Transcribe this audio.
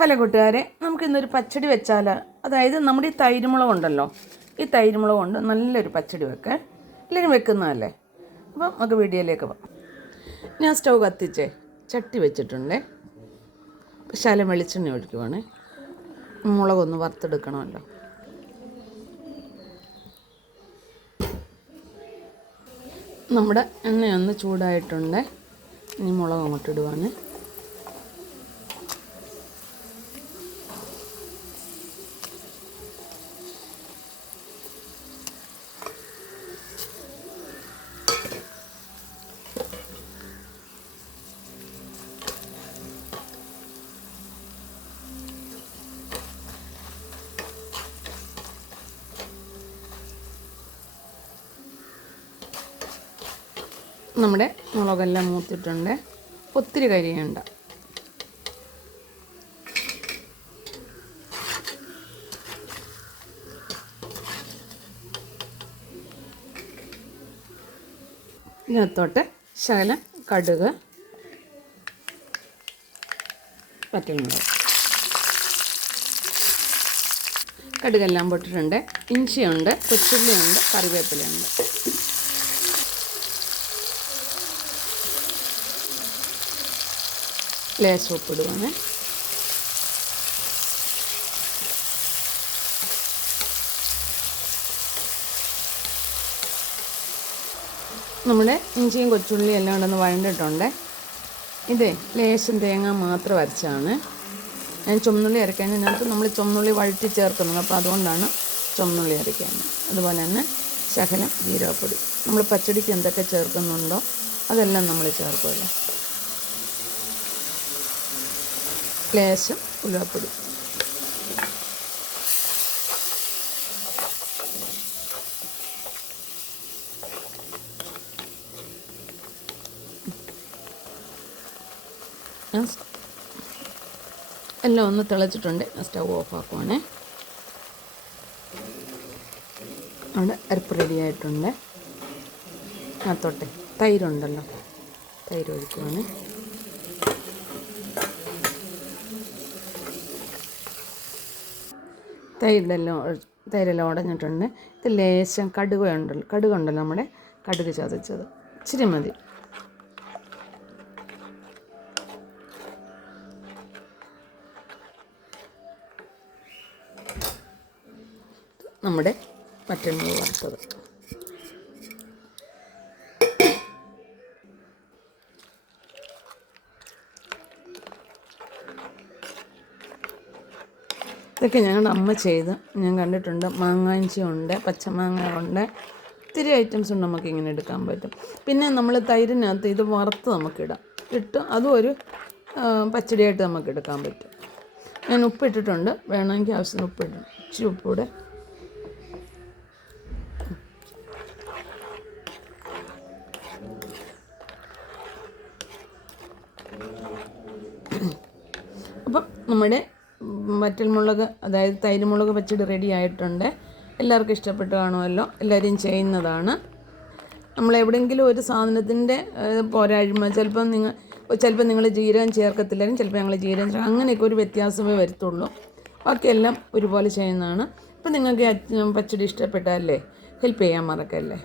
Hello കൂട്ടുകാരെ, നമുക്കിന്നൊരു പച്ചടി വെച്ചാൽ, അതായത് നമ്മുടെ ഈ തൈരുമുളക് ഉണ്ടല്ലോ, ഈ തൈരുമുളക് കൊണ്ട് നല്ലൊരു പച്ചടി വെക്കാൻ എല്ലാവരും വെക്കുന്നതല്ലേ. അപ്പം നമുക്ക് വീഡിയോയിലേക്ക് പോകാം. ഞാൻ സ്റ്റൗ കത്തിച്ചേ ചട്ടി വെച്ചിട്ടുണ്ടേ. ശകലം വെളിച്ചെണ്ണ ഒഴിക്കുവാണേ. മുളകൊന്ന് വറുത്തെടുക്കണമല്ലോ. നമ്മുടെ എണ്ണയൊന്ന് ചൂടായിട്ടുണ്ട്. ഇനി മുളക് അങ്ങോട്ട് ഇടുവാണ്. നമ്മുടെ മുളകെല്ലാം മൂത്തിട്ടുണ്ട്. ഒത്തിരി കരിയണ്ട. ഇതിനകത്തോട്ട് ശകലം കടുക്, പച്ചമുളക്, കടുകെല്ലാം പൊട്ടിട്ടുണ്ട്. ഇഞ്ചിയുണ്ട്, കൊച്ചുള്ളിയുണ്ട്, കറിവേപ്പിലയുണ്ട്. ലേശം ഉപ്പിടുവാണ്. നമ്മുടെ ഇഞ്ചിയും കൊച്ചുള്ളിയും എല്ലാം കൊണ്ടൊന്ന് വഴണ്ടിട്ടുണ്ട്. ഇതേ ലേശം തേങ്ങ മാത്രം അരച്ചാണ്. ഞാൻ ചുമന്നുള്ളി അരയ്ക്കുന്നതിനകത്ത് നമ്മൾ ചുമന്നുള്ളി വഴറ്റി ചേർക്കുന്നത്, അപ്പോൾ അതുകൊണ്ടാണ് ചുമന്നുള്ളി അരയ്ക്കുന്നത്. അതുപോലെ തന്നെ ശകലം ജീരകപ്പൊടി. നമ്മൾ പച്ചടിക്ക് എന്തൊക്കെ ചേർക്കുന്നുണ്ടോ അതെല്ലാം നമ്മൾ ചേർക്കുമല്ലോ. ലേശം ഉലുവപ്പൊടി. എല്ലാം ഒന്ന് തിളച്ചിട്ടുണ്ട്. സ്റ്റൗ ഓഫ് ആക്കുവാണേ. അവിടെ അരപ്പ് റെഡിയായിട്ടുണ്ട്. തൈരുണ്ടല്ലോ, തൈര് ഒഴിക്കുവാണ്. തൈരെല്ലാം ഉടഞ്ഞിട്ടുണ്ട്. ഇത് ലേശം കടുകുണ്ടല്ലോ നമ്മുടെ കടുക് ചതച്ചത് ഇച്ചിരി മതി. നമ്മുടെ വറ്റൽമുളക് വറുത്തത്. ഇതൊക്കെ ഞങ്ങളുടെ അമ്മ ചെയ്ത് ഞാൻ കണ്ടിട്ടുണ്ട്. മാങ്ങാഞ്ചി ഉണ്ട്, പച്ചമാങ്ങ ഉണ്ട്, ഒത്തിരി ഐറ്റംസ് ഉണ്ട്. നമുക്കിങ്ങനെ എടുക്കാൻ പറ്റും. പിന്നെ നമ്മൾ തൈരിനകത്ത് ഇത് വറുത്ത് നമുക്കിടാം. അതും ഒരു പച്ചടിയായിട്ട് നമുക്ക് എടുക്കാൻ പറ്റും. ഞാൻ ഉപ്പിട്ടിട്ടുണ്ട്. വേണമെങ്കിൽ ആവശ്യത്തിന് ഉപ്പിടണം. ഇച്ചിരി ഉപ്പൂടെ. അപ്പം നമ്മുടെ വറ്റൽമുളക്, അതായത് തൈരുമുളക് പച്ചടി റെഡി ആയിട്ടുണ്ട്. എല്ലാവർക്കും ഇഷ്ടപ്പെട്ട് കാണുമല്ലോ. എല്ലാവരും ചെയ്യുന്നതാണ്. നമ്മളെവിടെയെങ്കിലും ഒരു സാധനത്തിൻ്റെ പോരായ്മ, ചിലപ്പോൾ നിങ്ങൾ ജീരകം ചേർക്കത്തില്ലായിരിക്കും, ചിലപ്പോൾ ഞങ്ങൾ ജീരകം ചേർക്കും. അങ്ങനെയൊക്കെ ഒരു വ്യത്യാസമേ വരുത്തുള്ളൂ. ബാക്കിയെല്ലാം ഒരുപോലെ ചെയ്യുന്നതാണ്. അപ്പം നിങ്ങൾക്ക് പച്ചടി ഇഷ്ടപ്പെട്ടാലേ ഹെൽപ്പ് ചെയ്യാൻ മറക്കല്ലേ.